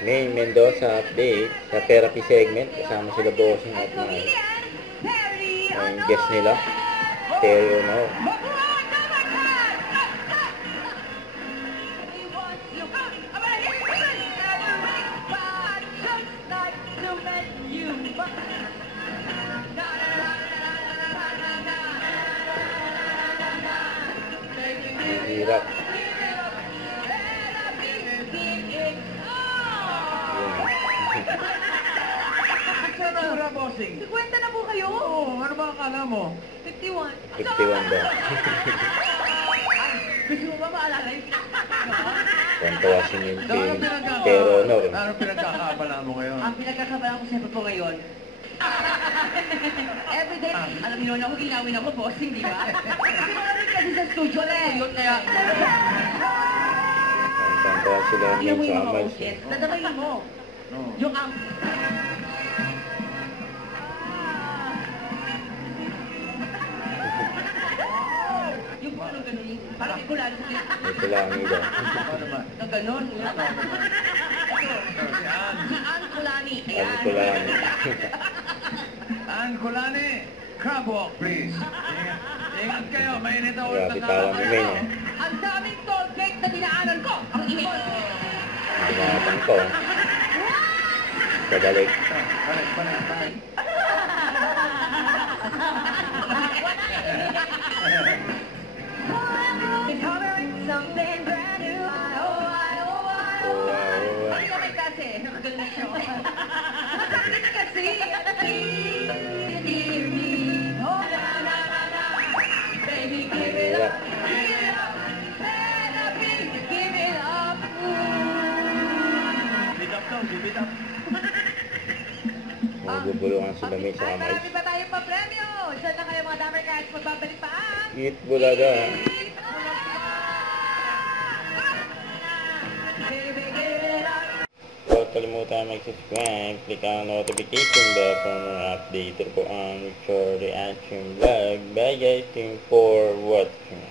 Main Mendoza update sa therapy segment. Kasama sila Bossing at mga guest nila. Terry Ono. Hirap. Sura, bossing. 50 na po kayo. Oo, ano ba akala mo? 51. 51 ba? Gusto mo ba maalala yung Tuwan-tuwa si Minty. Ano Pero Ono. Ano pinagkakabala mo ngayon? Ang pinagkakabala ko siyempre po ngayon. Everyday, alam niyo na ako, ginawin ako, bossing, di ba? Kasi sa studio na yun, kaya... Tuwan-tuwa sila Tingnan mo sa yung mga Amals. ulit. Dadamayin mo. No. Yung ang... Yung parang ganun, parang ikulan. Ito lang nila. Ano naman? Na ganun. Si Ann. Saan kulani? Ano ko lang. Ann Kulani, crab walk, please. Ingat kayo, mainit na ulit Grabe tawa ni May. Ang daming toll gate na dinaanan ko. Ang init. Binatang ko. Kadalik. Balik. Something brand new. Hindi naman kasi. Ganun na siya. Bakit kasi? Hear me. Oh, na. Baby, give it up. Give it up. Therapy, give it up. Beat up daw, beat up. Magugulungan sila May sa Ay, Amals. marami pa tayong pa-premyo. Diyan na kayo mga Damer Cats. Magbabalik pa ang... Eat Bulaga. Huwag kalimutan mag-subscribe, click ang notification bell para mga updated po ang future reaction vlog. Bye guys, thank you for watching.